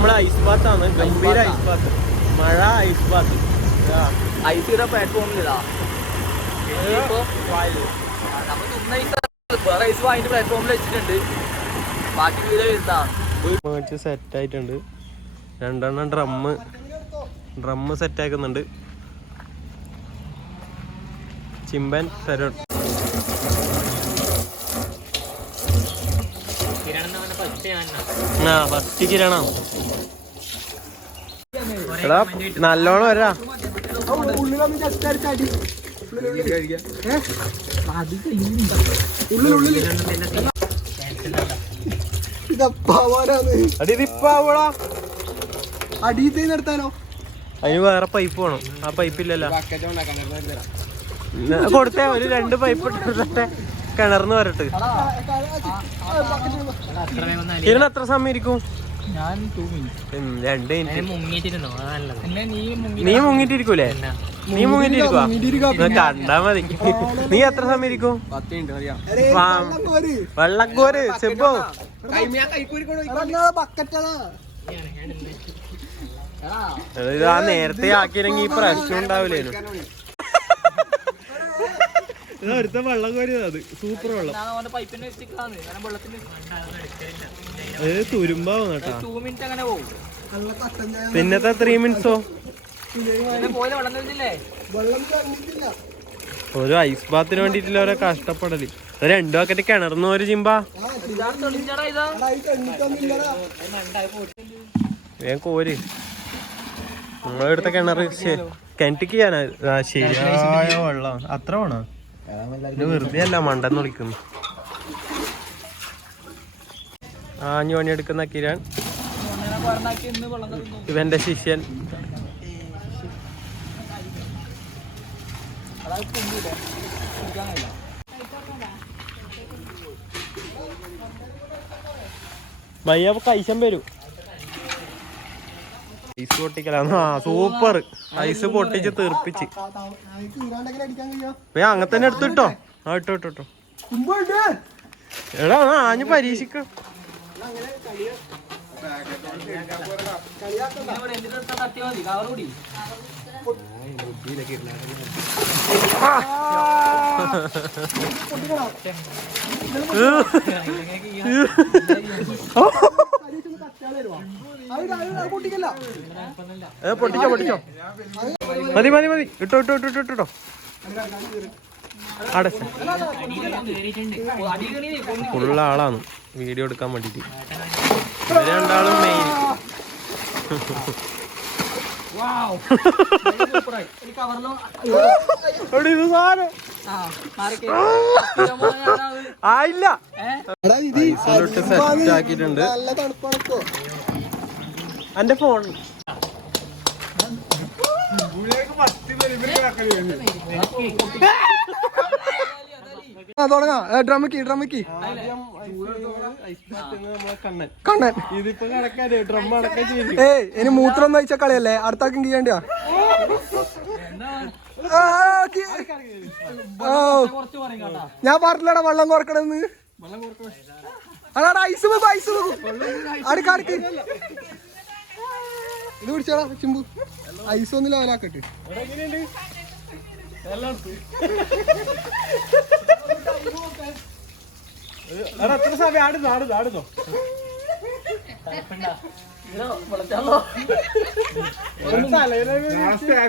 നമ്മളെ ഐസ് ബാത്താണ് ഗംഭീര ഐസ് ബാത്ത് മഴ ഐസ് ബാത്ത് പ്ലാറ്റ്ഫോമിലിതാ നമ്മൾ ഐസ് വേറെ ഐസ് വാങ്ങിട്ട് പ്ലാറ്റ്ഫോമിൽ വെച്ചിട്ടുണ്ട്. ബാക്കി വീട് വരുന്നതാണ് മേടിച്ച് സെറ്റ് ആയിട്ടുണ്ട്. രണ്ടെണ്ണം ഡ്രമ്മ് ഡ്രമ്മ് സെറ്റ് ആക്കുന്നുണ്ട്. ചിമ്പൻ തരും ആ ഫസ്റ്റ് കിരണം? എടാ നല്ലോണം വരാ. അടിയത്തെ അതിന് വേറെ പൈപ്പ് വേണം. ആ പൈപ്പ് ഇല്ലല്ലോ. കൊടുത്തേ ഒരു രണ്ട് പൈപ്പ് ഇട്ടിട്ട് കിണർന്ന് വരട്ട് കിരൺ എത്ര സമയം ഇരിക്കും ഞാൻ രണ്ട് നീ മുങ്ങി നീ മുങ്ങിട്ടിരിക്കൂലേ നീ മുങ്ങിട്ടിരിക്കുവാ കണ്ടാ മതി നീ എത്ര സമയം ഇരിക്കും വെള്ളക്കോര് ചെപ്പോ ഇത് ആ നേരത്തെ ആക്കിയില്ലെങ്കിൽ ഈ പ്രശ്നം ഉണ്ടാവില്ലേനു ഒരുത്ത വെള്ളം കോരിയതാ അത്. സൂപ്പർ വെള്ളം. അത് തുരുമ്പാവും കേട്ടാ. പിന്നത്തെ ത്രീ മിനിറ്റ്സോ ഒരു ഐസ് ബാത്തിന് വേണ്ടിട്ടില്ല ഓരോ കഷ്ടപ്പെടൽ. രണ്ടു ബക്കറ്റ് കിണർന്ന് ഒരു ചിമ്പ. ഇതാ വേഗം കോര്. നമ്മളെടുത്ത കിണറ് ശ- കിണറ്റിക്ക് ശരിയായ വെള്ളം. അത്ര വേണോ? ഇത് വെറുതെ അല്ല മണ്ടെന്ന് വിളിക്കുന്നു ആഞ്ഞു പണിയെടുക്കുന്ന കിരൺ. ഇവന്റെ ശിഷ്യൻ. ഭയ്യ കൈശം വരും. ഐസ് പൊട്ടിക്കലാന്ന്. ആ സൂപ്പർ. ഐസ് പൊട്ടിച്ച് തീർപ്പിച്ച്. അങ്ങനെ തന്നെ എടുത്തിട്ടോ ആ ഇട്ടോ ഇട്ടോ എടാ ആ ആഞ്ഞ് പരീക്ഷിക്കാം. ഏ പൊട്ടിച്ചോ പൊട്ടിച്ചോ. മതി മതി മതി. ഇട്ടോ ഇട്ടോ ഇട്ടോ ഇട്ടോ ഇട്ടോ. അടച്ച ഫുള്ള ആളാണ്. വീഡിയോ എടുക്കാൻ വേണ്ടിട്ട്. രണ്ടാളും മെയിൻ ആയില്ല. എടാ ഇത് ഐസിലോട്ട് സെറ്റ് ആക്കിയിട്ടുണ്ട് എന്റെ ഫോൺ. ആ തുടങ്ങാം. കണ്ണൻ. ഇതിപ്പോ ഡ്രം ഏയ് ഇനി മൂത്രം ഒന്നും അയച്ച കളിയല്ലേ? അടുത്താക്കും ചെയ്യണ്ടിയാ ഞാൻ പറഞ്ഞില്ലടാ വെള്ളം കുറക്കണെന്ന്. അടാടാ ഐസ് വെക്കും ഐസ് വെക്കും. അടുക്ക അടുക്ക്. ഇത് പിടിച്ചോടാ ചിമ്പു. ഐസ് ഒന്നും ലെവലാക്കട്ടെ. എത്ര സമയം ആടുന്നു ആടുന്നു ആടുന്നോ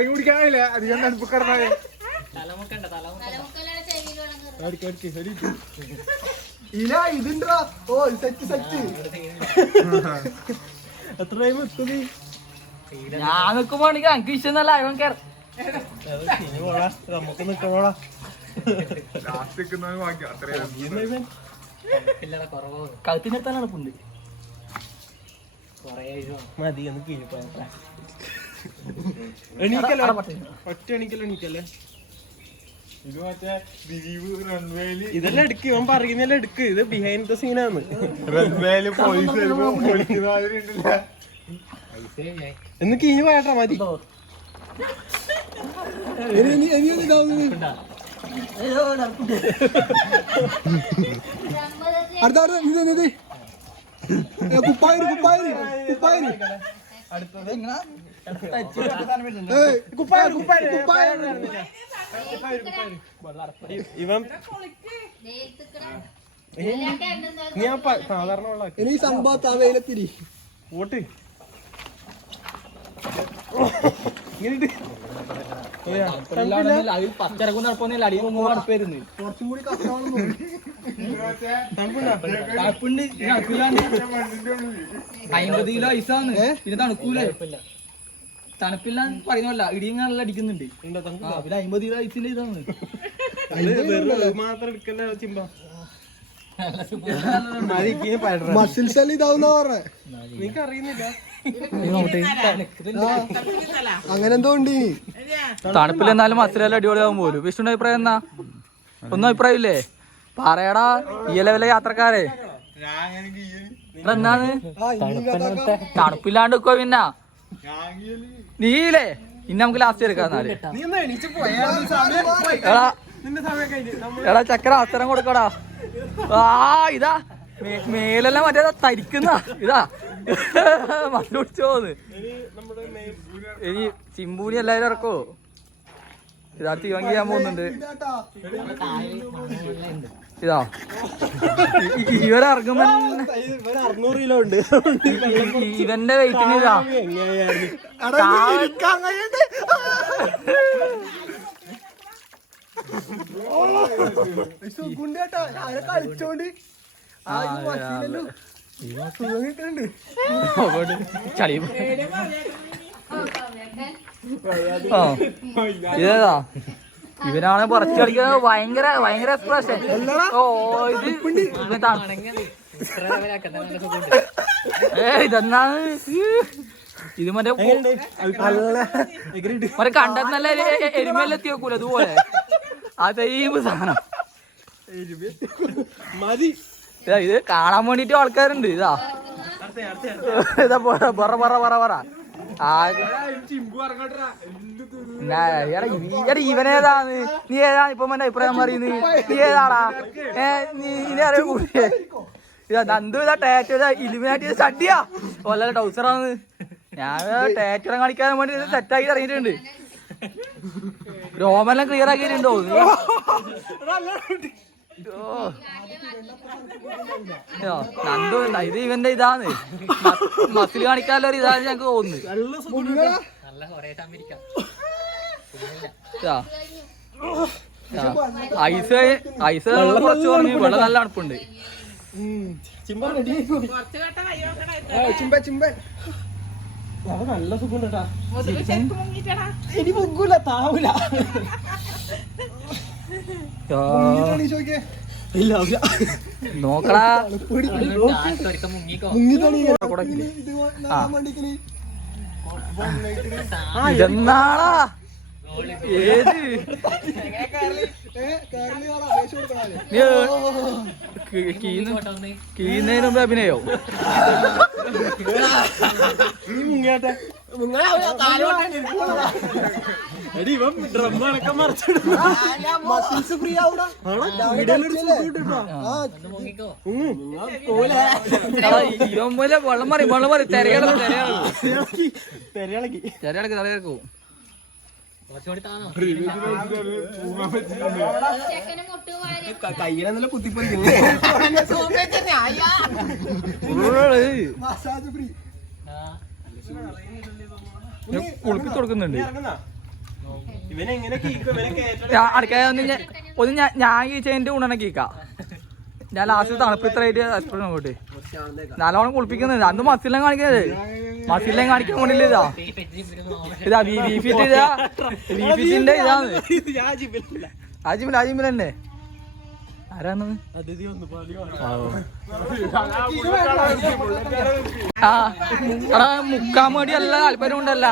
കുടിക്കാനില്ല അധികം ഓ സെറ്റ് സെറ്റ്. എത്ര ടൈം എത്തുന്നു ഞാൻ നിക്കുമ്പോണെങ്കിൽ എനിക്ക് ഇഷ്ടന്നല്ല അയവൻ കേർ നമുക്ക് നിക്കണോടാ കഴുത്തിനെടുത്താലാണ് പുണ്ട് മതി എണീക്കല്ലേ? ഒറ്റ എണീക്കല്ലേ എണീക്കല്ലേ? ഇതെല്ലാം എടുക്ക് ഇവൻ പറയുന്നതെല്ലാം എടുക്ക്. ഇത് ബിഹൈൻഡ് ദ സീനാണ് എന്ന് കീഞ്ഞു പോയാട്ടാ മതി. ഇനി ഇനി ഇനി ഒന്ന് ഇതാവുന്നത്. അടുത്ത അടുത്ത ഇത് ഇത് ഇത് കുപ്പായിരി കുപ്പായിരി കുപ്പായിരി ഏയ്, കുപ്പായിരി കുപ്പായിരി ഇവൻ ഞാൻ സാധാരണ ഇനി സംഭവത്ത് ആ വെയിലത്തിരി ഓട്ട് ഇങ്ങനെ അതിൽ അടിയിൽ നടപ്പായിരുന്നു കുറച്ചും കൂടി തണുപ്പുണ്ട് അമ്പത് കിലോ ഐസാണ് പിന്നെ തണുക്കൂല? തണുപ്പില്ല പറയുന്നല്ല ഇടിയും നല്ല അടിക്കുന്നുണ്ട്. പിന്നെ അമ്പത് കിലോ ഐസിന്റെ ഇതാണ്. മാത്രം എടുക്കല്ല ചിമ്പ? മസിൽസ് എല്ലാം ഇതാവുന്ന പറഞ്ഞേ. നിനക്ക് അറിയുന്നില്ല അങ്ങനെ എന്തോ ഉണ്ട് തണുപ്പിൽ എന്നാലും മസിലെല്ലാം അടിപൊളിയാകും പോലും. വിഷ്ണുന്റെ അഭിപ്രായം എന്നാ? ഒന്നും അഭിപ്രായം ഇല്ലേ പറയടാ ഈ ലെവലെ യാത്രക്കാരെ? ഇങ്ങോട്ടാക്കാം. തണുപ്പില്ലാണ്ട് നിക്കോ പിന്നെ? നീലേ ഇനി നമുക്ക് ലാസ്റ്റ് എടുക്കാം എന്നാൽ. എടാ ചക്കര അവസരം കൊടുക്കടാ. ആ ഇതാ. മേലെല്ലാം മറ്റേ തരിക്കുന്ന ഇതാ. മണ്ണുടിച്ചോന്ന് നമ്മുടെ മേ- ഇനി ചിമ്പൂരി എല്ലാവരും ഇറക്കോ? ഇതാ തീവങ്കി ചെയ്യാൻ പോകുന്നുണ്ട്. ഇതാ. ഇവരെ ഇ- ഇവരിറങ്ങുമ്പോ ഇവന് അറുന്നൂറ് കിലോ ഉണ്ട്. ഇവന്റെ വെയിറ്റിന് ഇതാ. എങ്ങനെയായിരുന്നു എടാ, ഇനി ഇരിക്കാൻ കഴിയണ്ടേ? ഈ സുഖുണ്ടേട്ടാ, ഞാൻ കളിച്ചോണ്ട് ആ. ഈ മസിലല്ലോ. സുഖം കിട്ടുന്നുണ്ട്. ചളി. ആ. ഇതേതാ? ഇവനാണ് പറിച്ചു കളിക്കുന്നത് ഭയങ്കര ഭയങ്കര എക്സ്പ്രഷൻ ഓ ഇത് ഇവൻ തണ- ഏ ഇതെന്നാണ് ഇത് മറ്റേ മറ്റേ കണ്ടെന്നല്ല എരുമല്ലെത്തി വെക്കൂല അതുപോലെ ആ തൈബ് സാധനം. മതി. ഇതാ കാണാൻ വേണ്ടിട്ട് ആൾക്കാരുണ്ട് ഇതാ. ഇതാ പറ പറ പറ പറ പറ. ഇവനേതാന്ന് നീ ഏതാ ഇപ്പൊ എന്റെ അഭിപ്രായം പറയുന്നു നീ? ഏതാടാ? ഏ നീ ഇനി അറിയാൻ കൂടിയേ ഇതാ നന്ദു ഇതാ ടാറ്റോ ഇതാ ഇലുമിനാറ്റി ചട്ടിയാ. കൊല്ല ടൗസറാന്ന് ഞാൻ ടാറ്റോ കാണിക്കാൻ വേണ്ടി സെറ്റാക്കി ഇറങ്ങിയിട്ടുണ്ട്. രോമെല്ലാം ക്ലിയർ ആക്കിയിട്ടുണ്ടോ? നന്ദു ഇത് ഇവന്റെ ഇതാണ് മസിൽ കാണിക്കാനുള്ള ഒരു ഇതാണ് ഞങ്ങക്ക് തോന്നുന്നു. ഇതാ. ഇതാ. ഐസ് ഐസ് കുറച്ച് കുറഞ്ഞു വെള്ളം നല്ല അണുപ്പുണ്ട് ചിമ്പ ചിമ്പ ചിമ്പ നല്ല സുഖം കേട്ടാ ഇനി മുങ്ങൂല താവൂല. ചോദിക്കേ ഇല്ല നോക്കടാ. ഇതെന്നാളാ കീന്നതിന് മുമ്പ് അഭിനയോ എടി ഇവൻ ഡ്രം അടക്കം മറച്ചിടുന്നു മസിൽസ് ഫ്രീ ആവൂടാ ആ എടാ, ഇവൻ പോലെ വെള്ളം മറി വെള്ളം മറി തെരയാളക്കി തെരയാളക്കി തെരയാളക്കി തിരകളൊക്കെ ഞാൻ അടുക്കള ഒന്ന് ഞാൻ കഴിച്ചതിന്റെ ഉണനെ കീക്ക ഞാൻ ലാസ്റ്റ് തണുപ്പ് ഇത്രയായിട്ട് ആയിട്ട് നോക്കട്ടെ നല്ലോണം കുളിപ്പിക്കുന്നത് അന്ന് മസിലാണ് കാണിക്കുന്നത് മസിലെല്ലാം കാണിക്കാൻ പോണില്ല ഇതാ. ഇതാ വി വി ഫിറ്റ് ഇതാ. വി ഫിറ്റിന്റെ ഇതാണ് ആജിമിൽ ആജിമിൽ തന്നെ. ആരാണ്? അതിഥി വന്നു പാലി ആ. എടാ മുക്കാൻ വേണ്ടി അല്ല താല്പര്യം ഉണ്ടല്ല.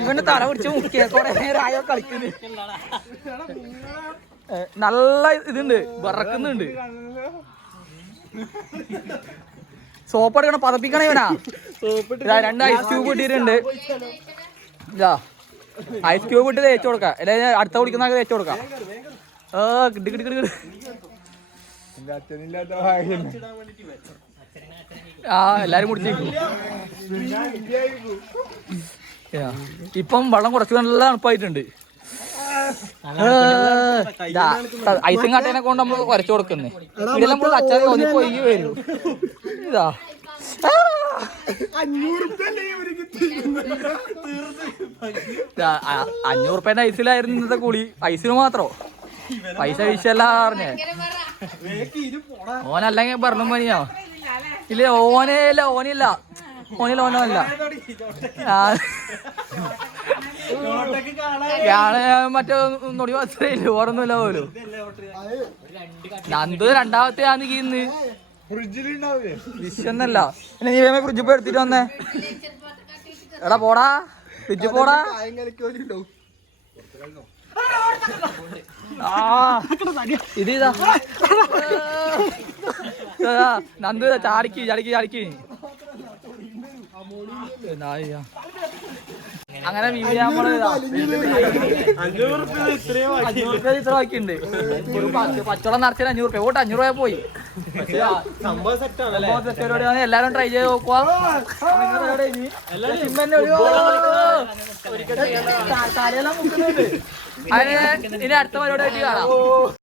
ഇവന്റെ തല പിടിച്ച മുക്കിയ കൊറേ നേരം ആയോ കളിക്കുന്നത് ഏ, നല്ല ഇതുണ്ട്. വിറക്കുന്നുണ്ട്. സോപ്പ് എടുക്കണം പതപ്പിക്കണേ ഇവനാ. രണ്ട് ഐസ് ക്യൂബ് ഇട്ടിട്ടുണ്ട്. ഇതാ ഐസ് ക്യൂബ് ഇട്ട് തേച്ച് കൊടുക്കാം. അല്ലെങ്കിൽ അടുത്ത കുടിക്കുന്ന തേച്ച് കൊടുക്കാം. ആ കിട്ടി കിട്ടി കിട്ടി ആ എല്ലാരും കുടിച്ചേക്കും ഇപ്പം വെള്ളം കുറച്ച് നല്ല തണുപ്പായിട്ടുണ്ട്. ഐസും കാട്ടേനെ കൊണ്ട് നമ്മൾ കുറച്ചു കൊടുക്കുന്നേ. ഇതെല്ലാം നമ്മൾ കച്ചാറി ഒന്നി പോയി വരും. ഇതാ അഞ്ഞൂറ് റുപ്യന്റെ ഐസിലായിരുന്നു ഇന്നത്തെ കൂലി. ഐസിന് മാത്രോ? പൈസ വിഷയല്ല പറഞ്ഞേ. ഓനല്ലെങ്കിൽ പറഞ്ഞു പണിയോ. ഇല്ല ഓനേ ഇല്ല ഓനില്ല. ഓനില്ല ഓനല്ല. ഞാൻ മറ്റേ നൊടി ഇല്ല ഓർമ്മയില്ല പോലും. നന്ദു രണ്ടാമത്തെ ആന്ന് കീന്ന്. വിശ്വന്നല്ല പിന്നെ നീ വേമേ ഫ്രിഡ്ജ് പോയി എടുത്തിട്ട് വന്നേ. എടാ പോടാ. ഫ്രിഡ്ജ് പോടാ. ഇത് ഇതാ. നന്ദു ചാടിക്ക് ചാടിക്ക് ചാടിക്ക്. എന്നാ? അങ്ങനെ വീഡിയോ നമ്മൾ. അഞ്ഞൂറ് രൂപ ഇത്ര ബാക്കിയുണ്ട് പച്ചവെള്ളം നിറച്ചാൽ അഞ്ഞൂറ് രൂപ ഓട്ട് അഞ്ഞൂറ് രൂപ പോയി. സംഭവം. എല്ലാരും ട്രൈ ചെയ്ത് നോക്കുക. ഇനി അടുത്ത പരിപാടി ആയിട്ട് കാണാം